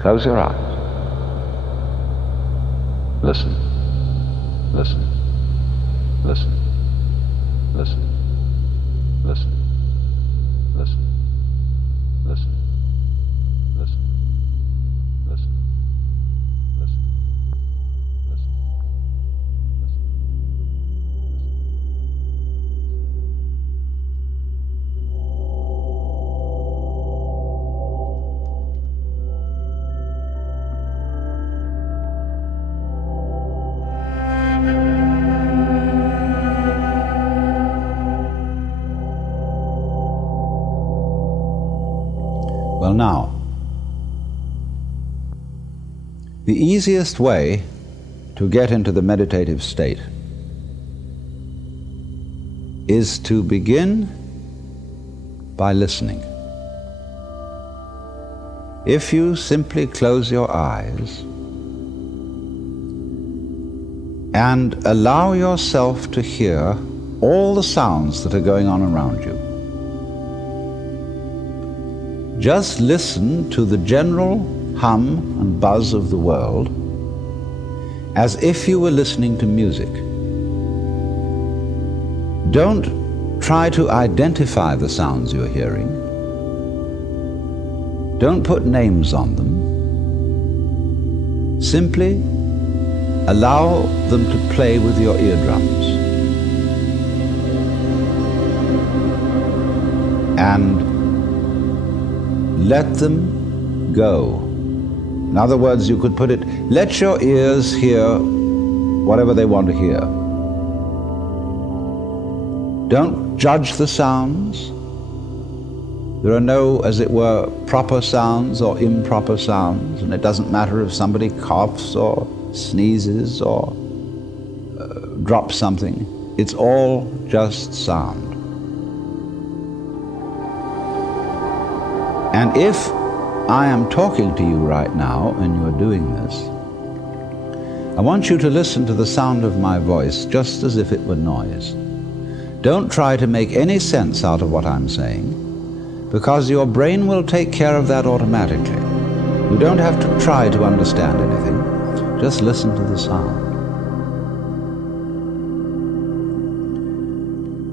Close your eyes. Listen. Listen. Listen. Listen. Listen. Listen. Listen. Listen. Listen. Listen. Listen. Well, now, the easiest way to get into the meditative state is to begin by listening. If you simply close your eyes and allow yourself to hear all the sounds that are going on around you, just listen to the general hum and buzz of the world as if you were listening to music. Don't try to identify the sounds you're hearing. Don't put names on them. Simply allow them to play with your eardrums. And let them go. In other words, you could put it, let your ears hear whatever they want to hear. Don't judge the sounds. There are no, as it were, proper sounds or improper sounds, and it doesn't matter if somebody coughs or sneezes or drops something. It's all just sound. And if I am talking to you right now and you're doing this, I want you to listen to the sound of my voice just as if it were noise. Don't try to make any sense out of what I'm saying, because your brain will take care of that automatically. You don't have to try to understand anything. Just listen to the sound.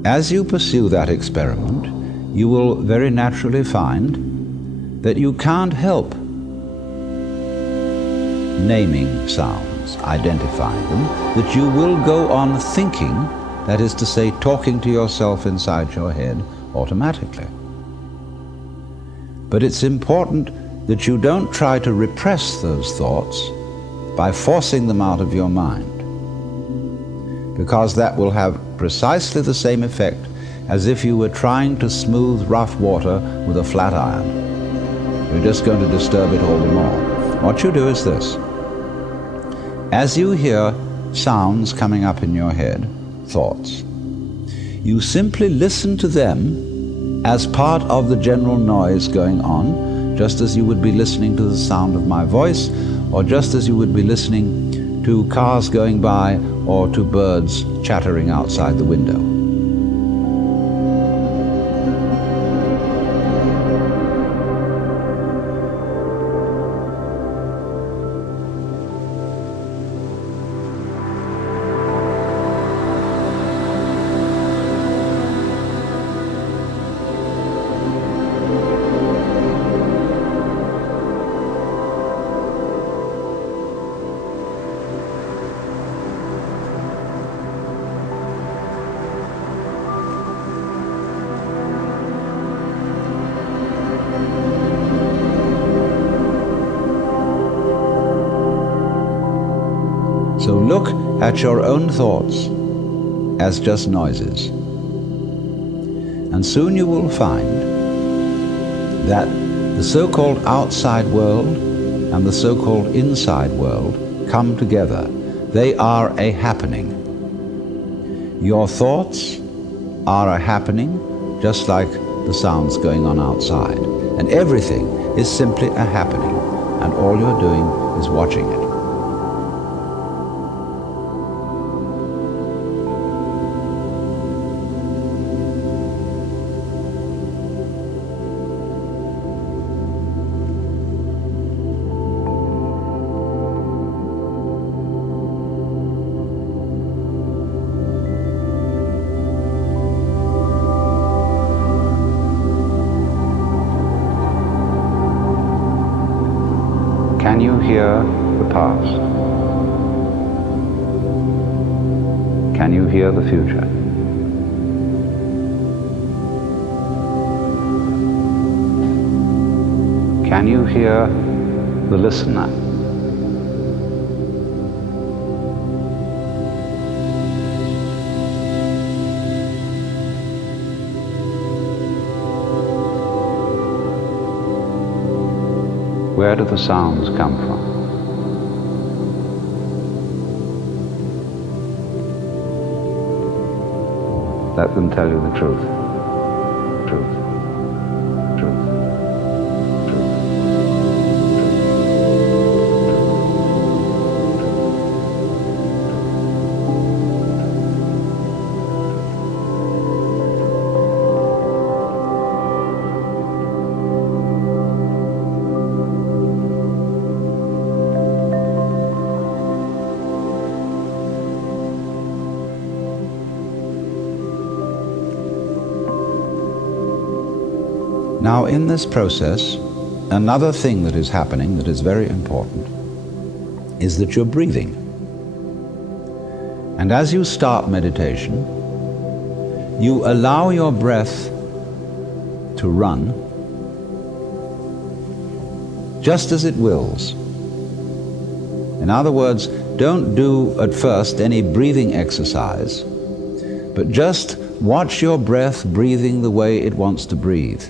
As you pursue that experiment, you will very naturally find that you can't help naming sounds, identifying them, that you will go on thinking, that is to say, talking to yourself inside your head automatically. But it's important that you don't try to repress those thoughts by forcing them out of your mind, because that will have precisely the same effect as if you were trying to smooth rough water with a flat iron. You're just going to disturb it all the more. What you do is this. As you hear sounds coming up in your head, thoughts, you simply listen to them as part of the general noise going on, just as you would be listening to the sound of my voice, or just as you would be listening to cars going by or to birds chattering outside the window. So look at your own thoughts as just noises. And soon you will find that the so-called outside world and the so-called inside world come together. They are a happening. Your thoughts are a happening, just like the sounds going on outside. And everything is simply a happening, and all you're doing is watching it. hear the past? Can you hear the future? Can you hear the listener? Where do the sounds come from? Let them tell you the truth. Truth. Truth. Truth. Now, in this process, another thing that is happening that is very important is that you're breathing. And as you start meditation, you allow your breath to run just as it wills. In other words, don't do at first any breathing exercise, but just watch your breath breathing the way it wants to breathe.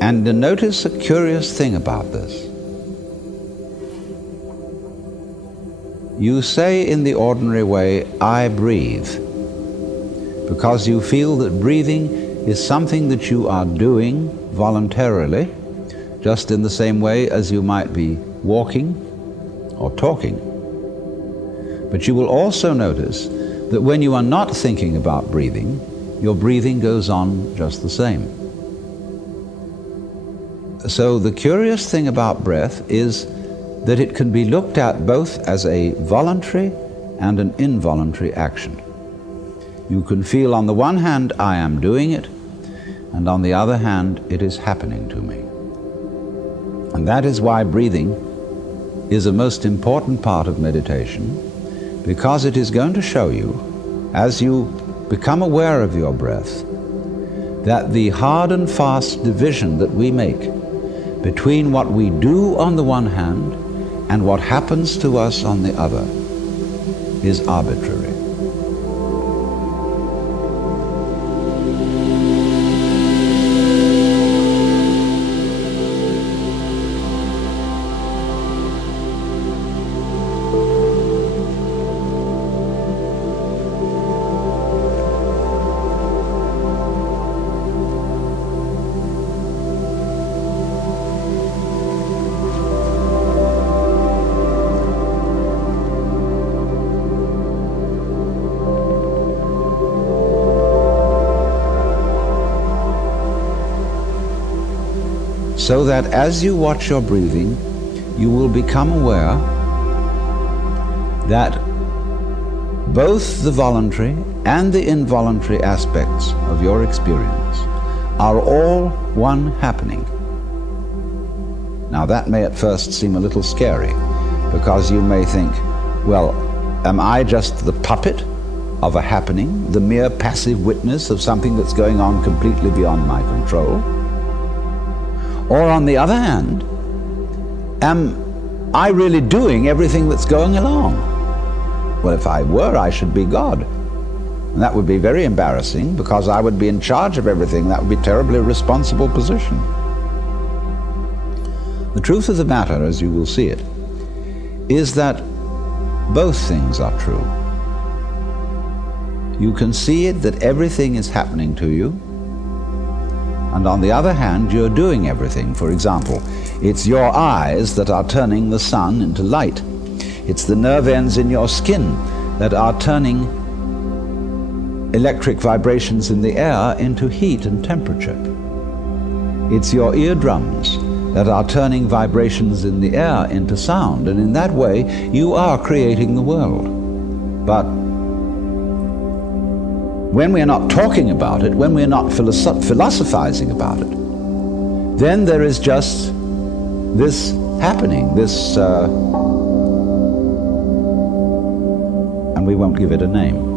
And notice a curious thing about this. You say in the ordinary way, I breathe, because you feel that breathing is something that you are doing voluntarily, just in the same way as you might be walking or talking. But you will also notice that when you are not thinking about breathing, your breathing goes on just the same. So the curious thing about breath is that it can be looked at both as a voluntary and an involuntary action. You can feel on the one hand, I am doing it, and on the other hand, it is happening to me. And that is why breathing is a most important part of meditation, because it is going to show you, as you become aware of your breath, that the hard and fast division that we make between what we do on the one hand and what happens to us on the other is arbitrary. So that as you watch your breathing, you will become aware that both the voluntary and the involuntary aspects of your experience are all one happening. Now that may at first seem a little scary, because you may think, well, am I just the puppet of a happening, the mere passive witness of something that's going on completely beyond my control? Or on the other hand, am I really doing everything that's going along? Well, if I were, I should be God. And that would be very embarrassing, because I would be in charge of everything. That would be a terribly responsible position. The truth of the matter, as you will see it, is that both things are true. You can see it that everything is happening to you, and on the other hand, you're doing everything. For example, it's your eyes that are turning the sun into light. It's the nerve ends in your skin that are turning electric vibrations in the air into heat and temperature. It's your eardrums that are turning vibrations in the air into sound, and in that way you are creating the world. But when we're not talking about it, when we're not philosophizing about it, then there is just this happening, this, and we won't give it a name.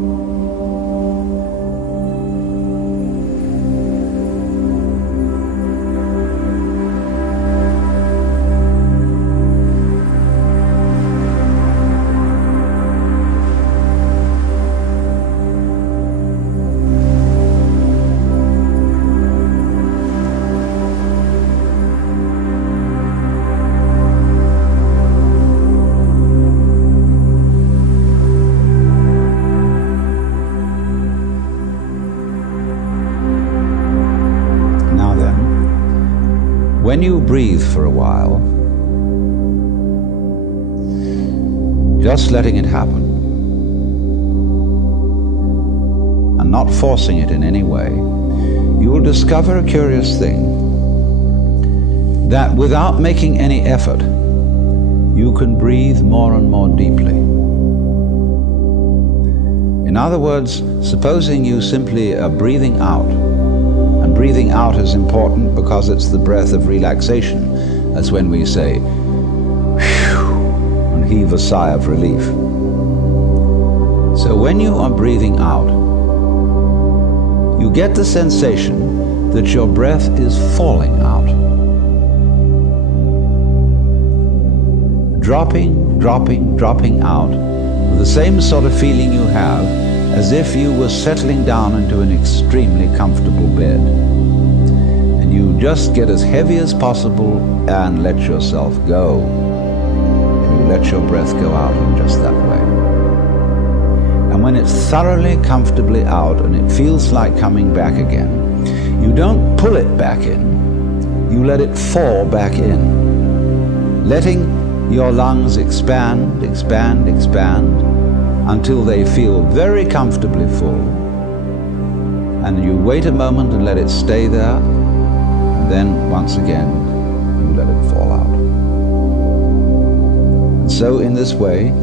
When you breathe for a while, just letting it happen and not forcing it in any way, you will discover a curious thing, that without making any effort, you can breathe more and more deeply. In other words, supposing you simply are breathing out. Breathing out is important because it's the breath of relaxation. That's when we say, whew, and heave a sigh of relief. So when you are breathing out, you get the sensation that your breath is falling out. Dropping, dropping, dropping out, with the same sort of feeling you have as if you were settling down into an extremely comfortable bed. And you just get as heavy as possible and let yourself go. And you let your breath go out in just that way. And when it's thoroughly comfortably out and it feels like coming back again, you don't pull it back in, you let it fall back in, letting your lungs expand, expand, expand, until they feel very comfortably full. And you wait a moment and let it stay there, and then once again you let it fall out. And so in this way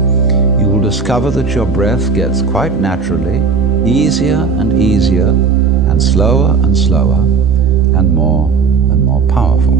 you will discover that your breath gets quite naturally easier and easier, and slower and slower, and more powerful.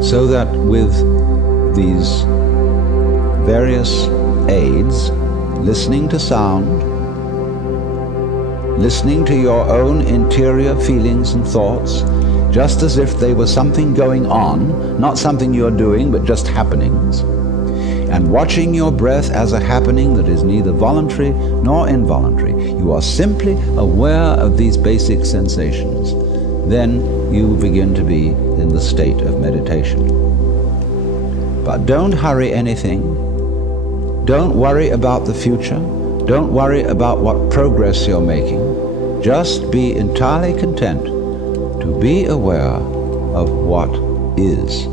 So that with these various aids, listening to sound, listening to your own interior feelings and thoughts, just as if they were something going on, not something you're doing, but just happenings, and watching your breath as a happening that is neither voluntary nor involuntary. You are simply aware of these basic sensations. Then you begin to be in the state of meditation. But don't hurry anything. Don't worry about the future. Don't worry about what progress you're making. Just be entirely content to be aware of what is.